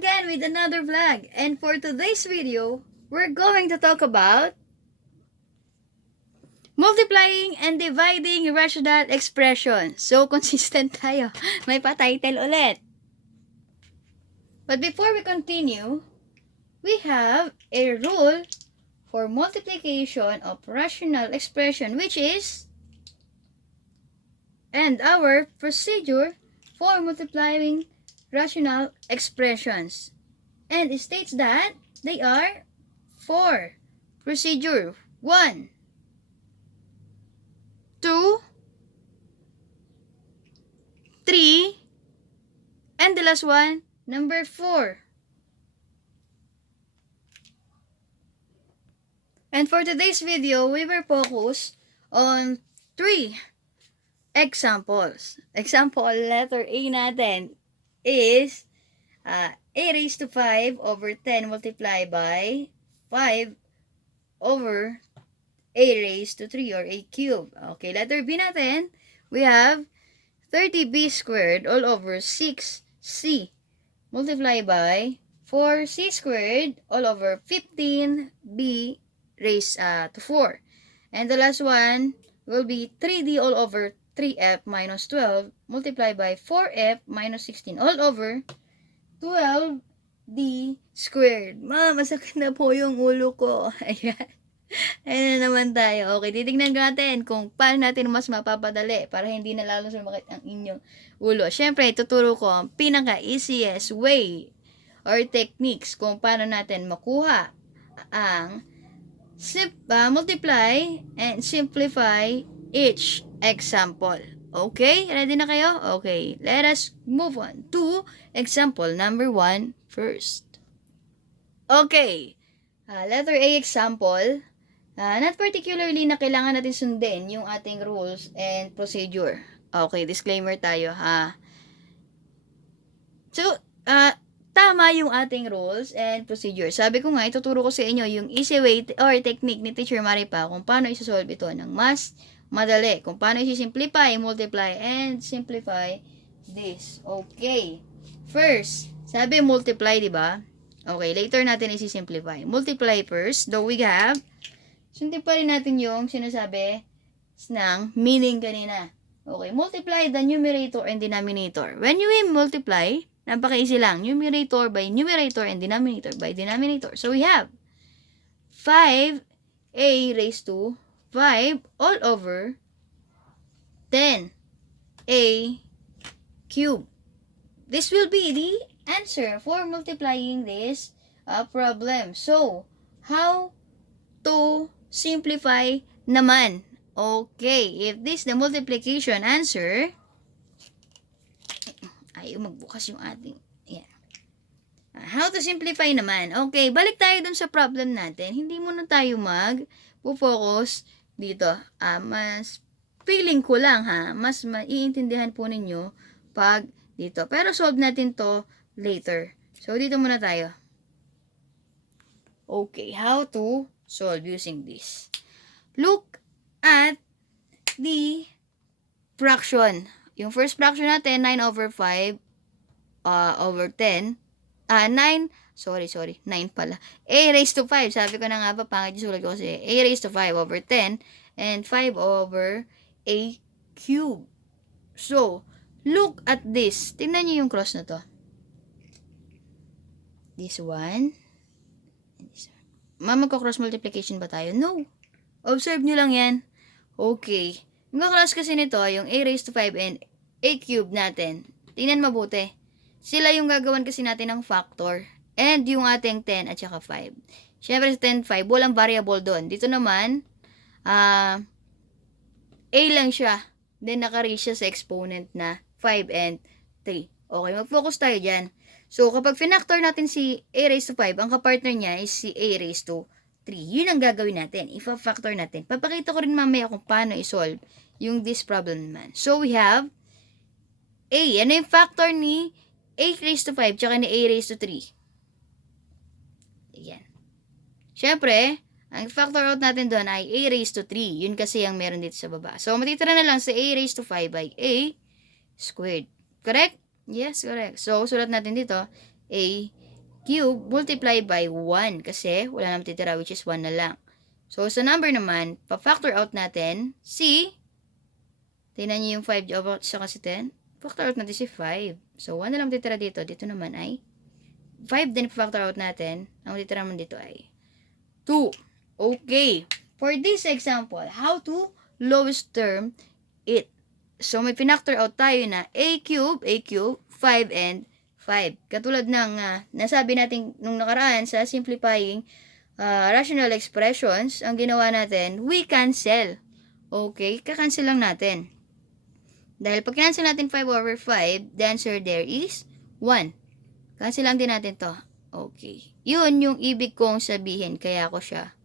again with another vlog, and for today's video, we're going to talk about multiplying and dividing rational expressions. So, consistent tayo. May pa-title ulit. But before we continue, we have a rule for multiplication of rational expression, which is, and our procedure for multiplying rational expressions. And it states that they are 4. Procedure 1, 2, 3, and the last one, number 4. And for today's video, we will focus on 3 examples. Example letter A natin is a raised to 5 over 10 multiplied by 5 over a raised to 3 or a cube. Okay, letter B natin, we have 30b squared all over 6c multiplied by 4c squared all over 15b raised to 4. And the last one will be 3d all over 3f minus 12 multiplied by 4f minus 16 all over 12d squared. Masakit na po yung ulo ko. Ayan. Ayan na naman tayo. Okay, titignan natin kung paano natin mas mapapadali para hindi na lalo sumakit ang inyong ulo. Siyempre, tuturo ko ang pinaka-easiest way or techniques kung paano natin makuha ang multiply and simplify each example. Okay? Ready na kayo? Okay. Let us move on to example number 1 first. Okay. Letter A example. Not particularly na kailangan natin sundin yung ating rules and procedure. Okay, disclaimer tayo ha. So, tama yung ating rules and procedure. Sabi ko nga, ituturo ko sa inyo yung easy way or technique ni Teacher Maripa kung paano isosolve ito ng mas madali. Kung paano isi-simplify, multiply, and simplify this. Okay. First, sabi multiply, di ba? Okay, later natin isi-simplify. Multiply first, though we have, sundin pa rin natin yung sinasabi ng meaning kanina. Okay, multiply the numerator and denominator. When you multiply, napaka-easy lang. Numerator by numerator and denominator by denominator. So, we have 5a raised to 5 all over 10a cubed. This will be the answer for multiplying this problem. So, how to simplify naman? Okay, if this the multiplication answer, ayaw magbukas yung ating, yan. How to simplify naman? Okay, balik tayo dun sa problem natin. Hindi muna tayo mag-focus dito. Mas feeling ko lang ha, mas maiintindihan po ninyo pag dito. Pero solve natin to later. So, dito muna tayo. Okay, how to solve using this. Look at the fraction. Yung first fraction natin, 9 over 5 over 10. 9 pala. A raised to 5. Sabi ko na nga pa, pangit yung sulat ko kasi A raised to 5 over 10 and 5 over A cube. So, look at this. Tingnan nyo yung cross na to. This one. And this one. Magko-cross multiplication ba tayo? No. Observe nyo lang yan. Okay. Magko-cross kasi nito, yung A raised to 5 and A cube natin. Tingnan mabuti. Sila yung gagawan kasi natin ng factor. And yung ating 10 at saka 5. Siyempre sa 10, 5, walang variable doon. Dito naman, A lang siya. Then naka-raise siya sa exponent na 5 and 3. Okay, mag-focus tayo dyan. So, kapag finactor natin si A raised to 5, ang kapartner niya is si A raised to 3. Yun ang gagawin natin. Ifa-factor natin. Papakita ko rin mamaya kung paano isolve yung this problem naman. So, we have A. Ano yung factor ni A raised to 5 tsaka ni A raised to 3? Ayan. Siyempre, ang factor out natin doon ay A raised to 3. Yun kasi ang meron dito sa baba. So, matitira na lang sa A raised to 5 by A squared. Correct? Yes, correct. So, sulat natin dito, A cube multiply by 1 kasi wala naman titira which is 1 na lang. So, sa number naman, pa-factor out natin si, tingnan niyo yung 5 sa kasi 10. Factor out natin si 5. So, 1 na lang titira dito. Dito naman ay 5 din pa-factor out natin. Ang titira naman dito ay 2. Okay. For this example, how to lowest term it. So, may pinactor out tayo na a cube, 5, and 5. Katulad ng nasabi natin nung nakaraan sa simplifying rational expressions, ang ginawa natin, we cancel. Okay, kakancel lang natin. Dahil pag cancel natin 5 over 5, the answer there is 1. Cancel lang din natin to. Okay. Yun yung ibig kong sabihin, kaya ko siya.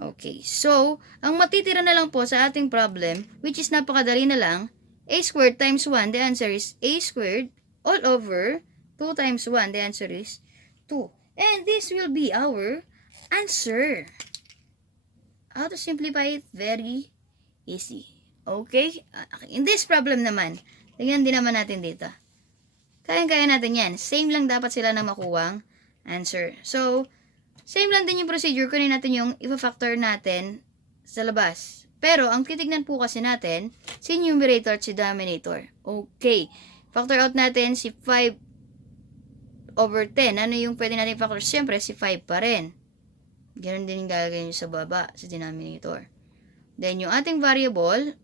Okay, so, ang matitira na lang po sa ating problem, which is napakadali na lang, a squared times 1, the answer is a squared all over 2 times 1, the answer is 2. And this will be our answer. How to simplify it? Very easy. Okay? In this problem naman, tingnan din naman natin dito. Kaya-kaya natin yan. Same lang dapat sila na makuwang answer. So, same lang din yung procedure. Kunin natin yung ipa-factor natin sa labas. Pero, ang titignan po kasi natin, si numerator at si denominator. Okay. Factor out natin si 5 over 10. Ano yung pwede natin factor? Siyempre, si 5 pa rin. Ganon din yung gagawin nyo sa baba, sa denominator. Then, yung ating variable,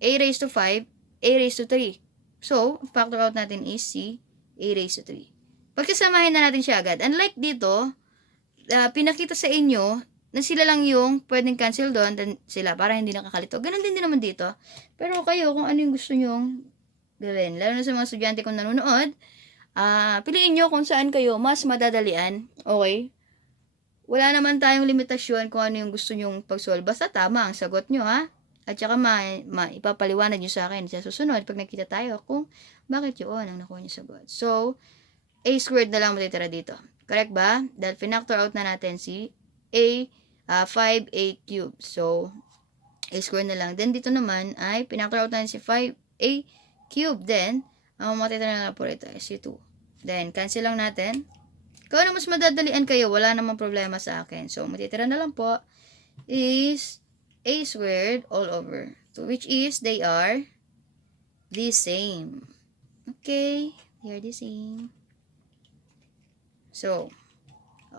a raised to 5, a raised to 3. So, factor out natin is si a raised to 3. Pagkasamahin na natin siya agad. Unlike dito, pinakita sa inyo na sila lang yung pwedeng cancel doon, then sila para hindi nakakalito. Ganon din naman dito. Pero kayo, kung ano yung gusto nyong gawin, lalo na sa mga estudyante kong nanonood, piliin nyo kung saan kayo mas madadalian. Okay? Wala naman tayong limitasyon kung ano yung gusto nyong pag-solve. Basta tama ang sagot nyo, ha? At saka ipapaliwanag nyo sa akin sa susunod pag nakita tayo kung bakit yun ang nakuha nyo sagot. So, a squared na lang matitira dito. Correct ba? Dahil pinactor out na natin si 5a cubed. So, a squared na lang. Then, dito naman ay pinactor out natin si 5a cubed. Then, ang matitira na lang po ito ay si 2. Then, cancel lang natin. Kung ano mas madadalian kayo, wala namang problema sa akin. So, matitira na lang po is a squared all over 2, which is they are the same. Okay? They are the same. So,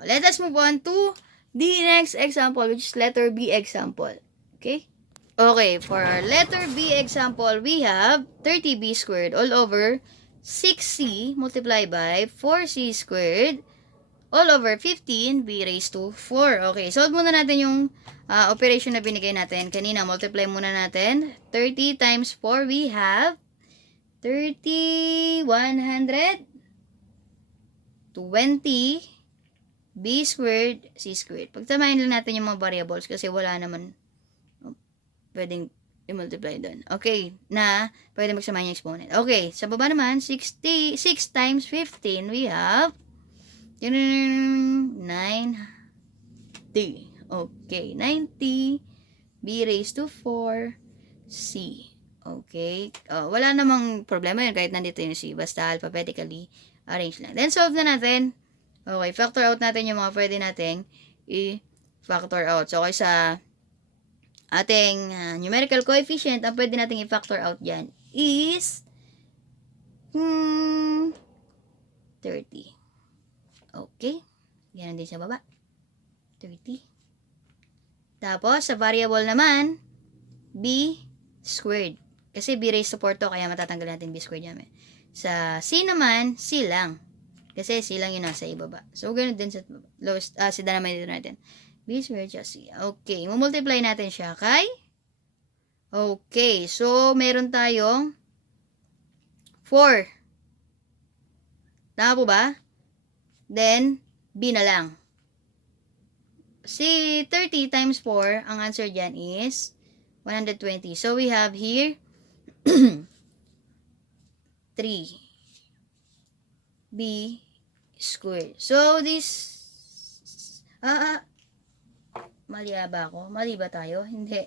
let us move on to the next example, which is letter B example. Okay? Okay, for our letter B example, we have 30b squared all over 6c multiplied by 4c squared all over 15b raised to 4. Okay, solve muna natin yung operation na binigay natin. Kanina, multiply muna natin. 30 times 4, we have 30, 100, 20, b squared, c squared. Pagtamahin lang natin yung mga variables kasi wala naman pwedeng i-multiply doon. Okay, na pwede magsamahin yung exponent. Okay, sa baba naman, 6 times 15, we have 90. Okay, 90 b raised to 4 c. Okay, wala namang problema yun kahit nandito yung c. Basta alphabetically arrange lang. Then, solve na natin. Okay, factor out natin yung mga pwede nating i-factor out. So, okay, sa ating numerical coefficient, ang pwede nating i-factor out dyan is 30. Okay. Ganun din sa baba. 30. Tapos, sa variable naman, b squared. Kasi b raised to 4 to, kaya matatanggal natin b squared namin. Sa c naman, c lang. Kasi c lang yung nasa ibaba. So, ganun din sa lowest, sa denominator natin. b squared siya c. Okay. Mumultiply natin siya kay. Okay. So, meron tayong 4. Tama po ba? Then, b na lang. Si 30 times 4, ang answer dyan is 120. So, we have here 3b squared. So, this mali ba ako? Mali ba tayo? Hindi.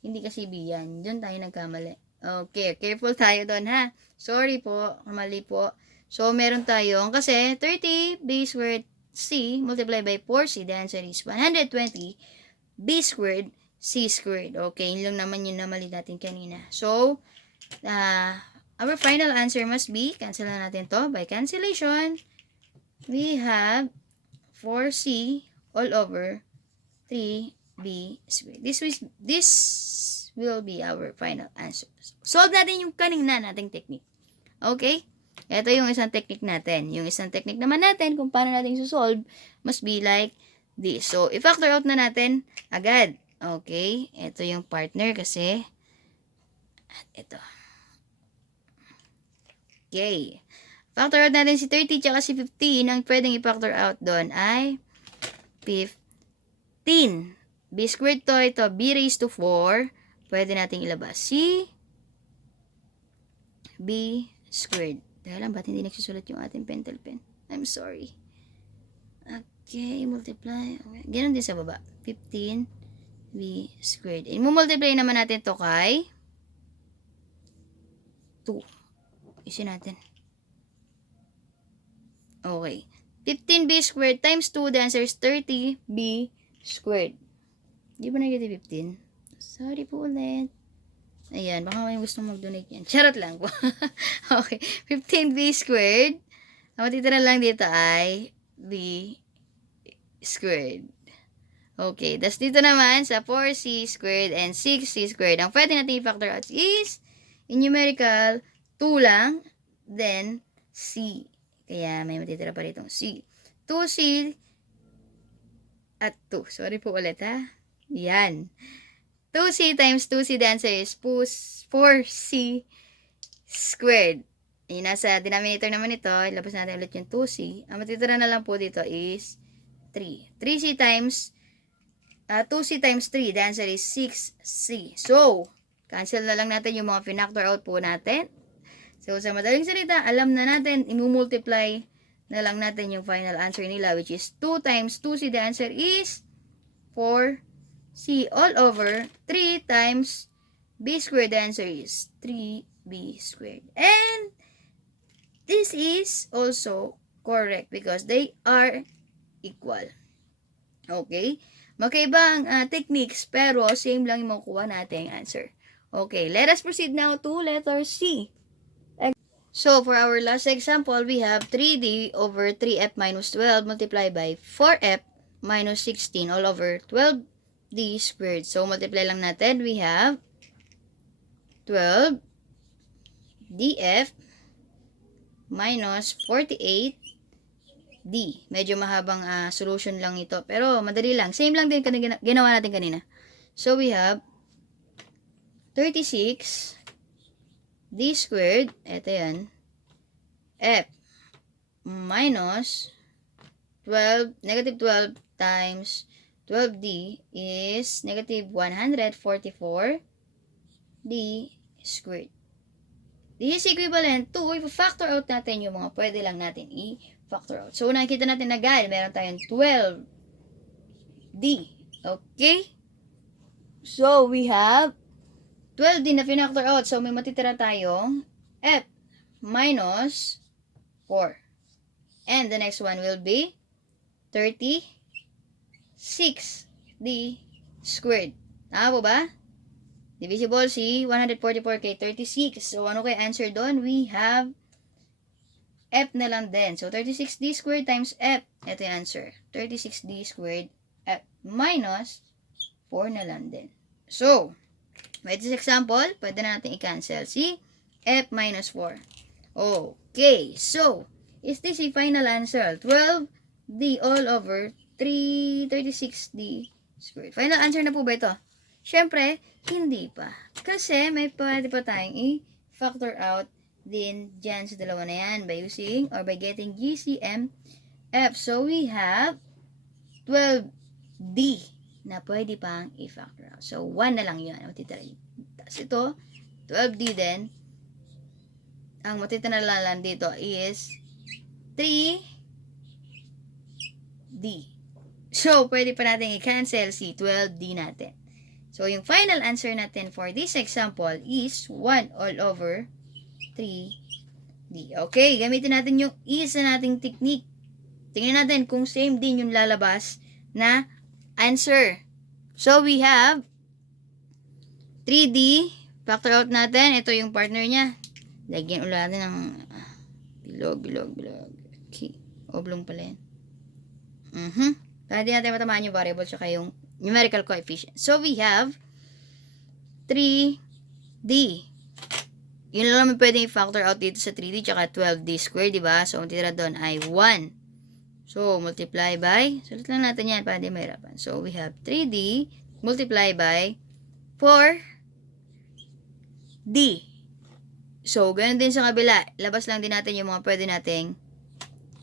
Hindi kasi b yan. Doon tayo nagkamali. Okay, careful tayo doon ha. Sorry po, mali po. So, meron tayong, kasi 30 b squared c multiplied by 4c, the answer is 120 b squared c squared. Okay, yun lang naman yun na mali natin kanina. So, our final answer must be, cancel na natin to by cancellation. We have 4c all over 3b squared. This will be our final answer. Solve natin yung kanina nating technique. Okay? Ito yung isang technique natin. Yung isang technique naman natin, kung paano natin solve, must be like this. So, i-factor out na natin agad. Okay? Ito yung partner kasi. At ito. Okay. Factor out natin si 30 tsaka si 15. Ang pwedeng i-factor out doon ay 15. B squared to, ito, b raised to 4. Pwede nating ilabas si b squared. Teka lang, ba't hindi nagsusulat yung ating pentel pen? I'm sorry. Okay, multiply. Okay. Ganon din sa baba. 15 b squared. I-multiply naman natin to kay 2. Isin natin. Okay. 15b squared times 2, the answer is 30b squared. Di ba negative 15? Sorry po ulit. Ayan, baka may gusto mag-donate yan. Charot lang po. Okay. 15b squared. Ang matitira lang dito ay b squared. Okay. Tapos dito naman sa 4c squared and 6c squared, ang pwede natin i-factor out is, in numerical, 2 lang, then c. Kaya may matitira pa ritong c. 2c at 2. Sorry po ulit ha. Yan. 2c times 2c, the answer is 4c squared. Yung nasa denominator naman ito, ilabas natin ulit yung 2c. Ang matitira na lang po dito is 3. 3c times 2c times 3, the answer is 6c. So, cancel na lang natin yung mga pinactor out po natin. So, sa madaling salita, alam na natin, imumultiply na lang natin yung final answer nila, which is 2 times 2c, the answer is 4c all over 3 times b squared, the answer is 3b squared. And this is also correct because they are equal. Okay? Magkaiba ang techniques, pero same lang yung makukuha natin answer. Okay, let us proceed now to letter C. So, for our last example, we have 3d over 3f minus 12 multiplied by 4f minus 16 all over 12d squared. So, multiply lang natin. We have 12 df minus 48d. Medyo mahabang solution lang ito. Pero, madali lang. Same lang din ginawa natin kanina. So, we have 36 d squared, eto yan, f minus 12, negative 12 times 12d is negative 144 d squared. This is equivalent to, i-factor out natin yung mga pwede lang natin i-factor out. So, nakikita natin agad, meron tayong 12d. Okay? So, we have 12 din na pinactor out. So, may matitira tayong f minus 4. And the next one will be 36d squared. Tama po ba? Divisible si 144 kay 36. So, ano kay answer doon? We have f na lang din. So, 36d squared times f. Ito yung answer. 36d squared f minus 4 na lang din. So, with this example, pwede natin i-cancel si f minus 4. Okay, so, is this the final answer? 12d all over 36d squared. Final answer na po ba ito? Siyempre, hindi pa. Kasi may pwede pa tayong i-factor out din dyan sa dalawa na yan by using or by getting GCM F. So, we have 12d na pwede pang i-factor out. So, 1 na lang yun. Matitira yun. Tapos ito, 12d din. Ang matitira na lang dito is 3d. So, pwede pa natin i-cancel si 12d natin. So, yung final answer natin for this example is 1 all over 3 D. Okay, gamitin natin yung isa nating technique. Tingnan natin kung same din yung lalabas na answer. So, we have 3D. Factor out natin. Ito yung partner niya. Lagyan ulit natin ng bilog. Okay. Oblong pala yan. Para di natin matamaan yung variable tsaka yung numerical coefficient. So, we have 3D. Yun lang naman pwede i-factor out dito sa 3D tsaka 12D square, diba? So, ang titira doon ay 1. So, multiply by, sulit lang natin yan para di mahirapan. So, we have 3D multiply by 4D. So, ganun din sa kabila. Labas lang din natin yung mga pwede nating.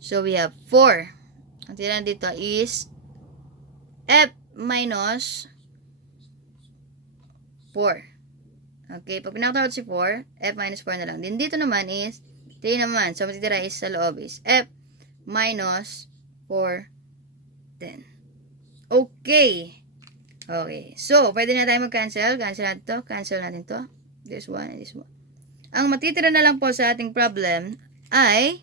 So, we have 4. Ang titira dito is F minus 4. Okay, pag pinakita si 4, F minus 4 na lang. Din dito naman is 3 naman. So, matitira is sa loob is F minus 4, 10. Okay. Okay. So, pwede na tayo mag-cancel. Cancel natin to. Cancel natin to. This one and this one. Ang matitira na lang po sa ating problem ay,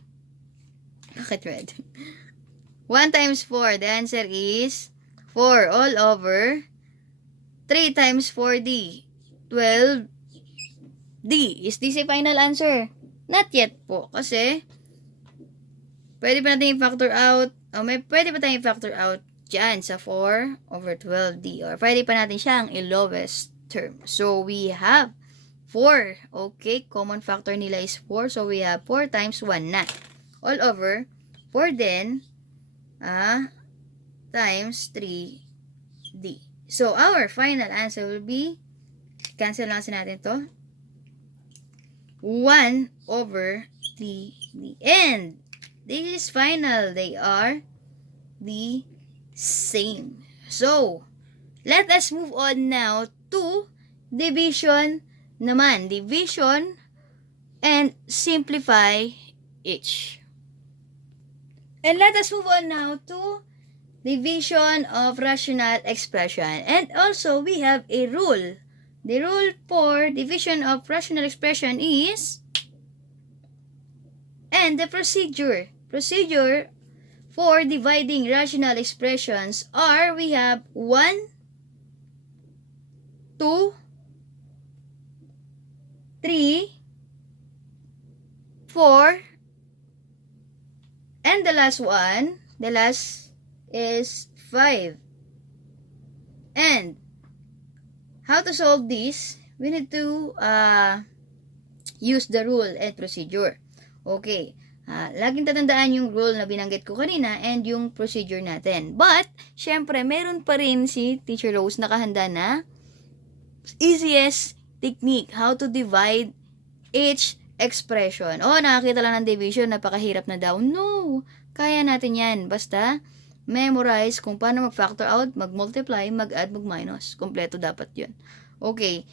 bakit red? 1 times 4. The answer is 4 all over 3 times 4D. 12D. Is this a final answer? Not yet po. Kasi, pwede pa natin i-factor out. Pwede pa tayong i-factor out dyan sa 4 over 12D. Or pwede pa natin siyang i-lowest term. So, we have 4. Okay, common factor nila is 4. So, we have 4 times 1 na. All over 4 din times 3D. So, our final answer will be, cancel lang natin to, 1 over 3D. And, this is final. They are the same. So, let us move on now to division naman. Division and simplify each. And let us move on now to division of rational expression. And also, we have a rule. The rule for division of rational expression is, and the procedure for dividing rational expressions are, we have 1, 2, 3, 4, and the last is 5. And how to solve this? We need to use the rule and procedure. Okay. Laging tatandaan yung rule na binanggit ko kanina and yung procedure natin. But, syempre, meron pa rin si Teacher Rose nakahanda na easiest technique, how to divide each expression. Nakakita lang ng division, napakahirap na daw. No! Kaya natin yan. Basta, memorize kung paano mag-factor out, mag-multiply, mag-add, mag-minus. Kompleto dapat yun. Okay.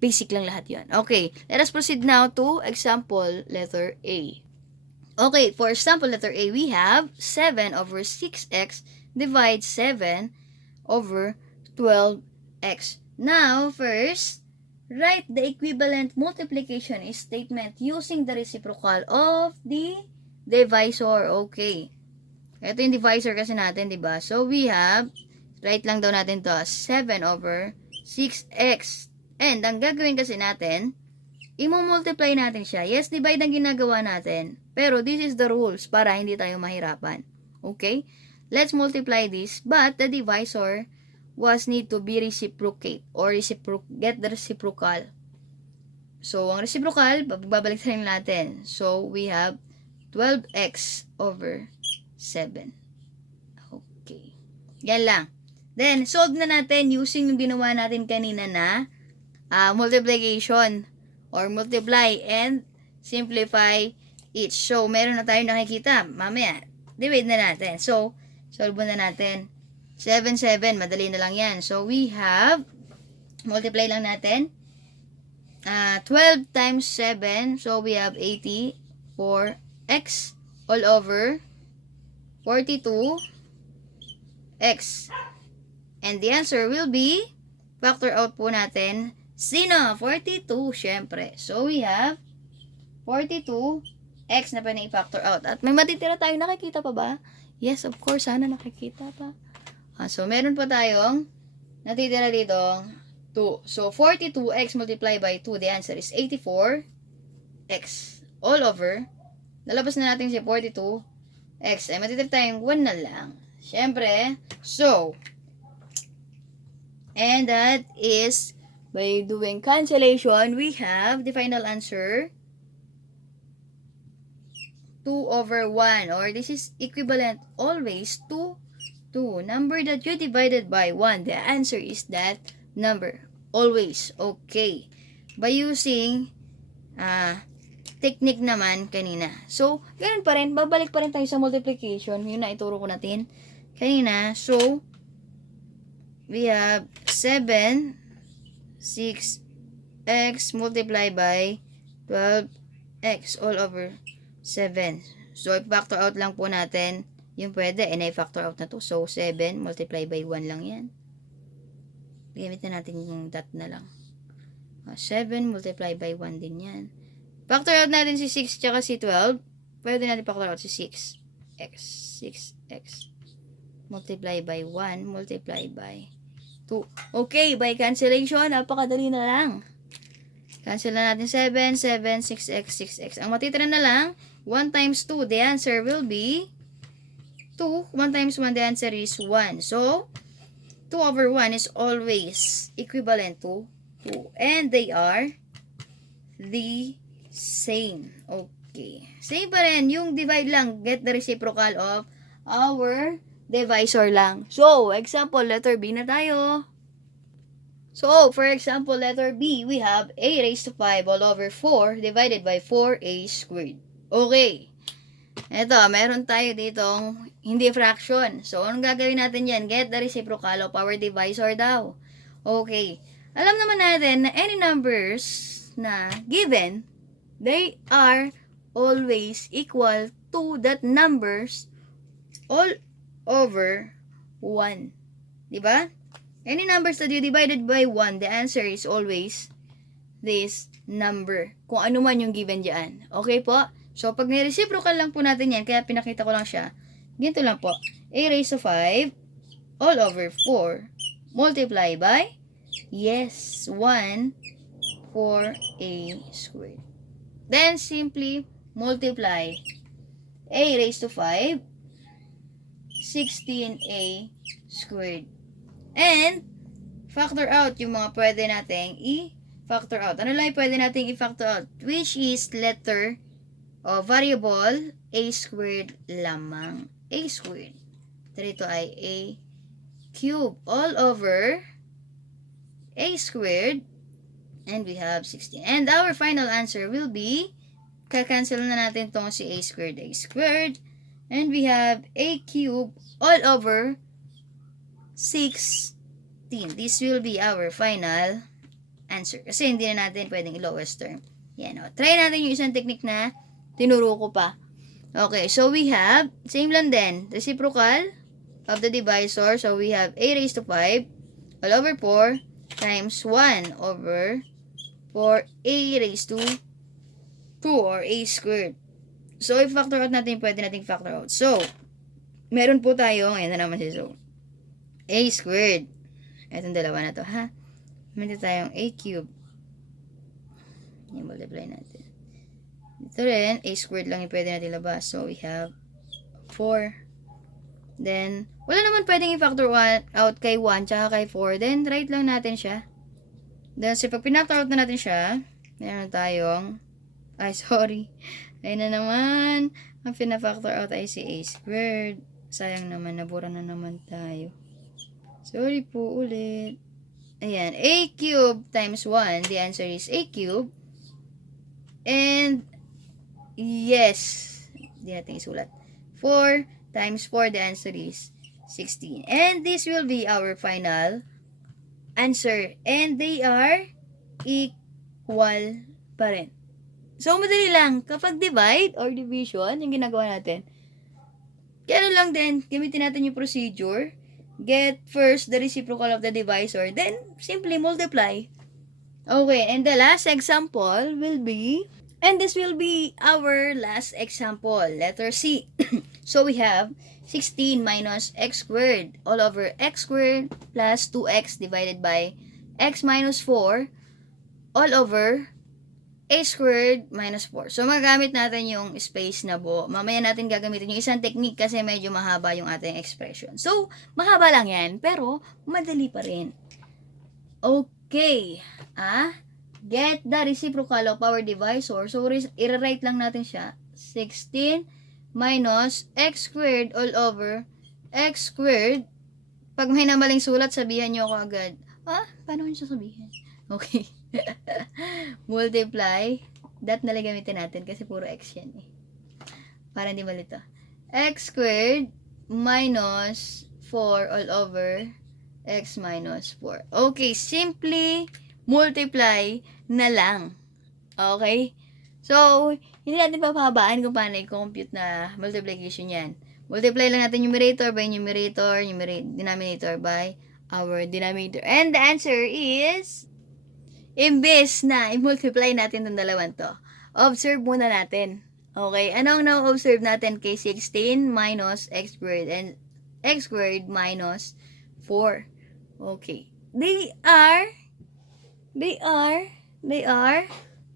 Basic lang lahat yun. Okay. Let us proceed now to example letter A. Okay. For example letter A, we have 7 over 6x divides 7 over 12x. Now, first, write the equivalent multiplication statement using the reciprocal of the divisor. Okay. Ito yung divisor kasi natin, diba? So, we have, write lang daw natin to, 7 over 6x. And, ang gagawin kasi natin, i-multiply natin siya. Yes, divide ang ginagawa natin. Pero, this is the rules para hindi tayo mahirapan. Okay? Let's multiply this. But, the divisor was need to be reciprocate or get the reciprocal. So, ang reciprocal, babalik natin. So, we have 12x over 7. Okay. Yan lang. Then, solve na natin using yung ginawa natin kanina na multiplication or multiply and simplify each. So, meron na tayo nakikita. Mamaya, divide na natin. So, solve na natin. 7, 7. Madali na lang yan. So, we have, multiply lang natin. 12 times 7. So, we have 80 for x all over 42x. And the answer will be, factor out po natin, sino? 42, syempre. So, we have 42, x na pwede i-factor out. At may matitira tayo, nakikita pa ba? Yes, of course, sana nakikita pa. So, meron pa tayong natitira dito, 2. So, 42x multiplied by 2, the answer is 84x all over. Lalabas na natin si 42x. Ay, matitira tayong 1 na lang. Siyempre, so, and that is, by doing cancellation, we have the final answer, 2 over 1, or this is equivalent always to 2. Number that you divided by 1, the answer is that number. Always. Okay. By using technique naman kanina. So, ganun pa rin. Babalik pa rin tayo sa multiplication. Yun na ituro ko natin kanina. So, we have 7, 6x multiplied by 12x all over 7. So, i-factor out lang po natin yung pwede, and i-factor out na to. So, 7 multiplied by 1 lang yan. Gamitin natin yung dot na lang. 7 multiplied by 1 din yan. Factor out natin si 6 tsaka si 12. Pwede natin factor out si 6x. 6x multiplied by 1 multiplied by 2. Okay, by cancellation, napakadali na lang. Cancel na natin 7, 7, 6x, 6x. Ang matitira na lang, 1 times 2, the answer will be 2, 1 times 1, the answer is 1. So, 2 over 1 is always equivalent to 2. And they are the same. Okay. Same pa rin. Yung divide lang, get the reciprocal of our divisor lang. So, example, letter B na tayo. So, for example, letter B, we have a raised to 5 all over 4 divided by 4a squared. Okay. Ito, meron tayo ditong hindi fraction. So, anong gagawin natin yan? Get the reciprocal of our divisor daw. Okay. Alam naman natin na any numbers na given, they are always equal to that numbers all over 1. Diba? Any numbers that you divided by 1, the answer is always this number. Kung ano man yung given dyan. Okay po? So, pag ni-reciprocal lang po natin yan, kaya pinakita ko lang siya, ganito lang po. A raised to 5 all over 4 multiply by, yes, 1 4a squared. Then, simply multiply a raised to 5 16a squared. And, factor out yung mga pwede nating i-factor out. Ano lang yung pwede nating i-factor out? Which is letter o variable a squared lamang. A squared. Dito ay a cube all over a squared. And we have 16. And our final answer will be, kakancel na natin tong si a squared. And we have a cube all over 16. This will be our final answer. Kasi hindi na natin pwedeng i-lowest term. Yan o. Try natin yung isang technique na tinuro ko pa. Okay, so we have, same lang din, reciprocal of the divisor. So we have a raised to 5 all over 4 times 1 over 4a raised to 2 or a squared. So, if factor out natin, pwede natin factor out. So, meron po tayo, ngayon na naman siya. So, a squared. Itong dalawa na to, ha? Meron tayong a cube. I-multiply natin. Ito rin, a squared lang yung pwede natin labas. So, we have 4. Then, wala naman pwedeng i-factor out kay 1 tsaka kay 4. Then, write lang natin siya. Then, so, pag pinactor out na natin siya, meron tayong, ayun na naman, ang pinafactor out ay si a squared. Sayang naman, nabura na naman tayo. Sorry po ulit. Ayan, a cube times 1, the answer is a cube. And, yes, hindi natin isulat. 4 times 4, the answer is 16. And this will be our final answer. And they are equal pa rin. So, madali lang. Kapag divide or division, yung ginagawa natin, kaya lang din, gamitin natin yung procedure. Get first the reciprocal of the divisor, then simply multiply. Okay, and the last example will be, And this will be our last example, letter C. So we have 16 minus x squared all over x squared plus 2x divided by x minus 4 all over a squared minus 4. So, magagamit natin yung space na buo. Mamaya natin gagamitin yung isang technique kasi medyo mahaba yung ating expression. So, mahaba lang yan, pero madali pa rin. Okay. Get the reciprocal of our divisor. So, i-write lang natin siya. 16 minus x squared all over x squared. Pag may namaling sulat, sabihan nyo ako agad. Paano nyo sasabihin? Okay. Multiply. That nalang gamitin natin kasi puro x yan eh. Para hindi malito. X squared minus 4 all over x minus 4. Okay, simply multiply na lang. Okay? So, hindi natin papahabaan kung paano i-compute na multiplication yan. Multiply lang natin numerator by numerator, denominator by our denominator. And the answer is, imbes na i-multiply natin itong dalawan to, observe muna natin. Okay? Anong na-observe natin kay 16 minus x squared and x squared minus 4? Okay. They are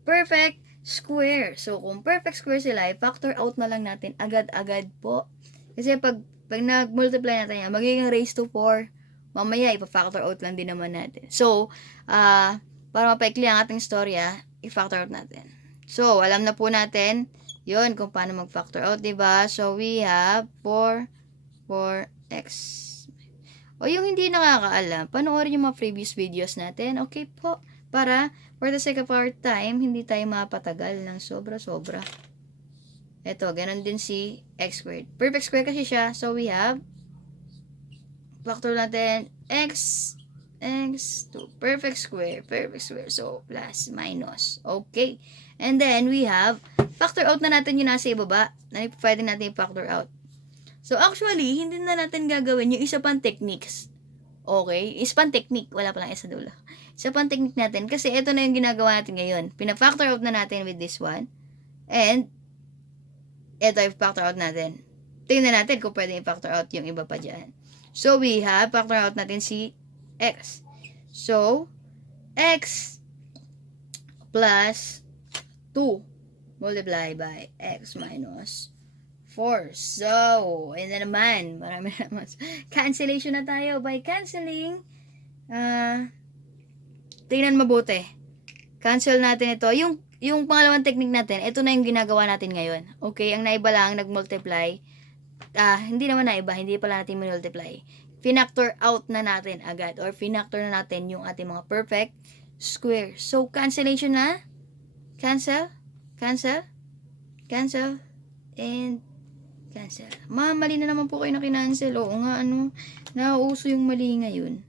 perfect square. So, kung perfect square sila, i-factor out na lang natin agad-agad po. Kasi pag nag-multiply natin yan, magiging raised to 4. Mamaya, ipa-factor out lang din naman natin. So, para mapaikli ang ating storya, i-factor out natin. So, alam na po natin yun kung paano mag-factor out, diba? So, we have 4x. O yung hindi nakakaalam, panoorin yung mga previous videos natin. Okay po. Para, for the sake of our time, hindi tayo mapatagal ng sobra-sobra. Ito, ganun din si x squared. Perfect square kasi siya. So, we have, factor natin, x to perfect square. So, plus, minus. Okay. And then, we have, factor out na natin yung nasa ibaba. Pwede natin i-factor out. So, actually, hindi na natin gagawin yung isa pang techniques. Okay? Isa pang technique. Wala palang isa dulo. Isa pang technique natin. Kasi ito na yung ginagawa natin ngayon. Pina-factor out na natin with this one. And, ito i-factor out natin. Tingnan natin kung pwede i-factor out yung iba pa dyan. So, we have, factor out natin si x. So, x plus 2 multiply by x minus 4. So, ayun na naman. Marami na naman. Cancellation na tayo. By cancelling, tingnan mabuti. Cancel natin ito. Yung pangalawang technique natin, ito na yung ginagawa natin ngayon. Okay? Ang naiba lang, nag-multiply. Hindi naman naiba. Hindi pala natin multiply. Finactor out na natin agad. Or finactor na natin yung ating mga perfect square. So, cancellation na. Cancel. And cancel. Mali na naman po kayo na kinancel. Oo nga, nauuso yung mali ngayon.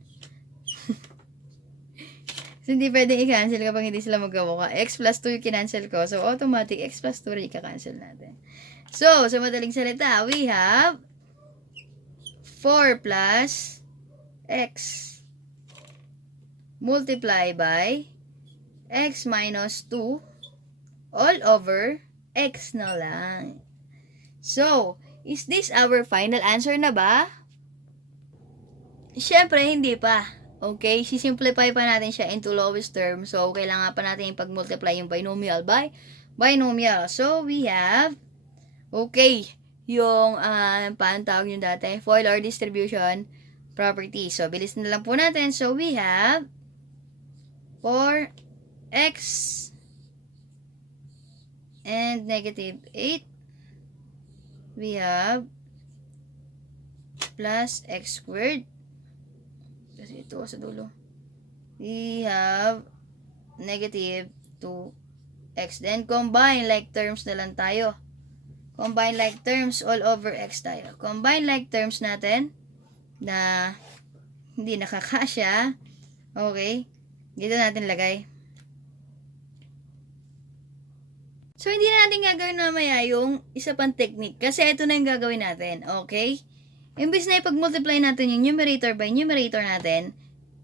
So, hindi pwede i-cancel kapag hindi sila magkawa ka. X plus 2 yung kinancel ko. So, automatic x plus 2 rin i-cancel natin. So, sa madaling salita, we have 4 plus x multiply by x minus 2 all over x na lang. So, is this our final answer na ba? Siyempre, hindi pa. Okay? Sisimplify pa natin siya into lowest term. So, kailangan pa natin ipag-multiply yung binomial by binomial. So, we have, okay, yung, paano tawag yung dati? Euler distribution property. So, bilis na lang po natin. So, we have 4x and negative 8. We have plus x squared. Kasi ito sa dulo. We have negative 2x. Then, combine like terms na lang tayo. Combine like terms all over x tayo. Combine like terms natin na hindi nakakasya. Okay. Dito natin lagay. So, hindi na natin gagawin mamaya yung isa pang technique. Kasi ito na yung gagawin natin. Okay? Imbis na ipag-multiply natin yung numerator by numerator natin,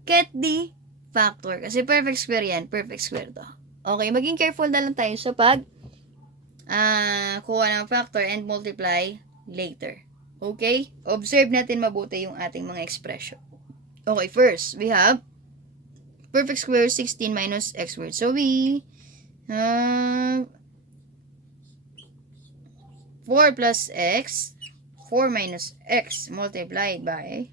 get the factor. Kasi perfect square yan. Perfect square to. Okay? Maging careful na lang tayo sa kuha ng factor and multiply later. Okay? Observe natin mabuti yung ating mga expression. Okay, first, we have perfect square 16 minus x squared. So, we have 4 plus x, 4 minus x multiplied by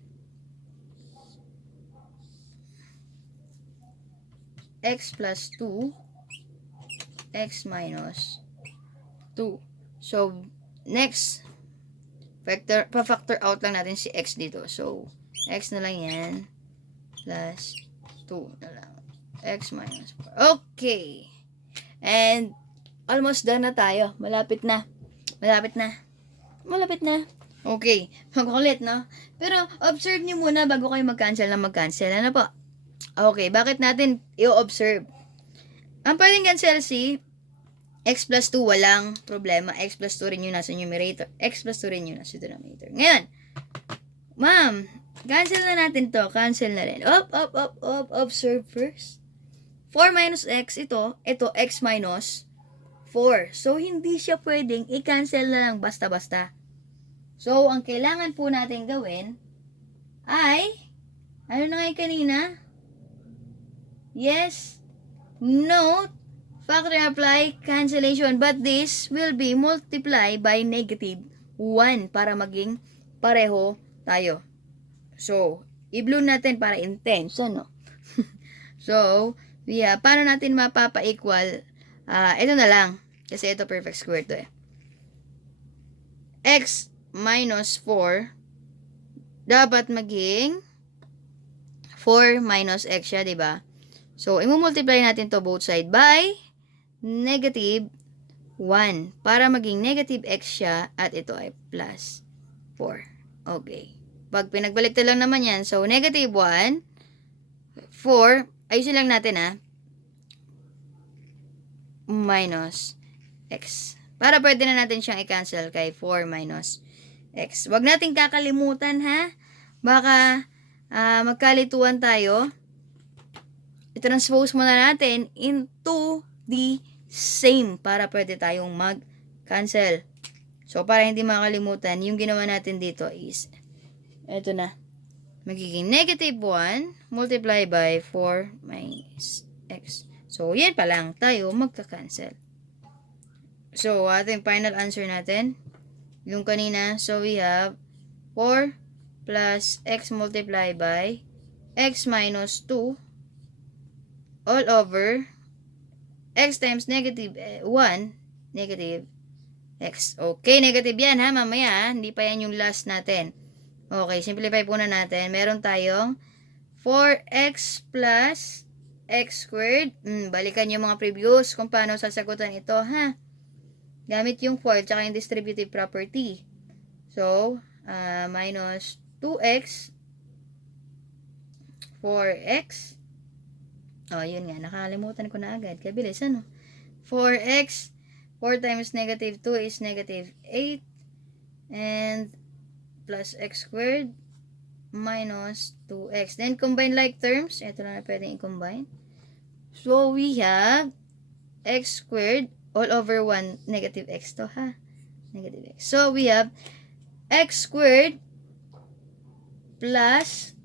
x plus 2, x minus 2. So, next, pa-factor out lang natin si x dito. So, x na lang yan, plus 2 na lang. X minus 4. Okay. And, almost done na tayo. Malapit na. Okay. Makulit, no? Pero, observe nyo muna bago kayo mag-cancel na mag-cancel. Ano po? Okay. Bakit natin i-observe? Ang pwedeng cancel si x plus 2, walang problema. X plus 2 rin yung nasa numerator. X plus 2 rin yung nasa denominator. Ngayon, ma'am, cancel na natin to. Cancel na rin. Observe first. 4 minus x, ito x minus 4. So, hindi siya pwedeng i-cancel na lang basta-basta. So, ang kailangan po natin gawin ay, ano na ngayon kanina? Yes, note, factor apply, cancellation, but this will be multiplied by negative 1 para maging pareho tayo. So, i-blue natin para intense, ano? So, paano natin mapapa-equal? Ito na lang. Kasi ito perfect square to eh. X minus 4 dapat maging 4 minus x siya, diba? So, i-multiply natin to both side by negative 1 para maging negative x siya at ito ay plus 4. Okay. Pag pinagbaliktad lang naman yan, so negative 1, 4, ayusin lang natin minus x. Para pwede na natin siyang i-cancel kay 4 minus x. Huwag natin kakalimutan ha. Baka magkalituan tayo. I-transpose muna natin into the same para pwede tayong mag-cancel. So, para hindi makalimutan, yung ginawa natin dito is, eto na. Magiging negative 1 multiply by 4 minus x. So, yan pa lang tayo magka-cancel. So, ating final answer natin, yung kanina, so we have 4 plus x multiply by x minus 2 all over x times negative 1, negative x. Okay, negative yan ha, mamaya hindi pa yan yung last natin. Okay, simplify po na natin. Meron tayong 4x plus x squared. Balikan yung mga previous kung paano sasagutan ito ha. Gamit yung foil tsaka yung distributive property. So, minus 2x 4x. Yun nga. Nakalimutan ko na agad. Kabilis, ano? 4x. 4 times negative 2 is negative 8. And plus x squared minus 2x. Then, combine like terms. Ito na pwedeng i-combine. So, we have x squared all over 1 negative x to, ha? Negative x. So, we have x squared plus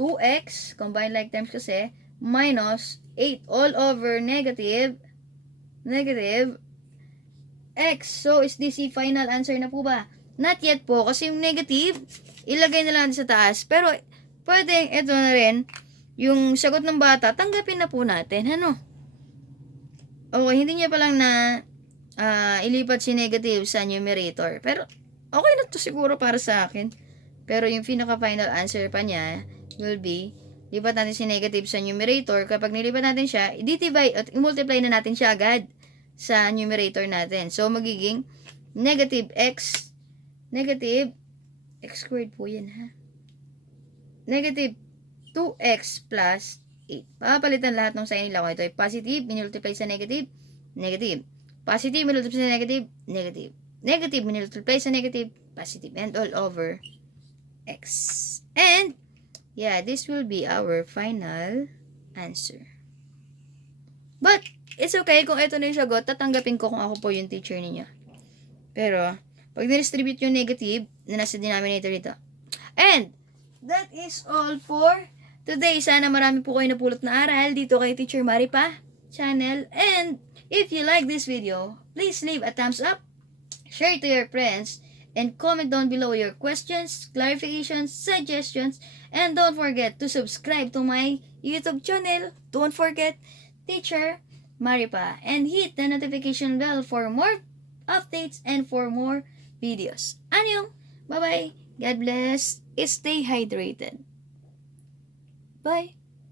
2x, combine like terms kasi, minus 8 all over negative x. So, is this the final answer na po ba? Not yet po, kasi yung negative, ilagay na lang sa taas. Pero, pwedeng, ito na rin, yung sagot ng bata, tanggapin na po natin, ano? Okay, hindi niya palang na ilipat si negative sa numerator. Pero, okay na to siguro para sa akin. Pero, yung pinaka-final answer pa niya will be, lipat natin si negative sa numerator. Kapag nilipat natin siya, i-divide at i-multiply na natin siya agad sa numerator natin. So, magiging negative x squared po yan, ha? Negative 2x plus 8. Papalitan lahat ng sign nila. Kung ito ay positive, minultiply sa negative, negative. Positive, minultiply sa negative, negative. Negative, minultiply sa negative, positive. And all over x. And, yeah, this will be our final answer. But, it's okay kung ito na yung sagot, tatanggapin ko kung ako po yung teacher ninyo. Pero, pag distribute yung negative, na nasa denominator dito. And, that is all for today. Sana marami po kayo napulot na aral dito kay Teacher Maripa channel. And, if you like this video, please leave a thumbs up, share to your friends, and comment down below your questions, clarifications, suggestions, and don't forget to subscribe to my YouTube channel. Don't forget, Teacher Maripa, and hit the notification bell for more updates and for more videos. Annyeong! Bye-bye! God bless! Stay hydrated. Bye!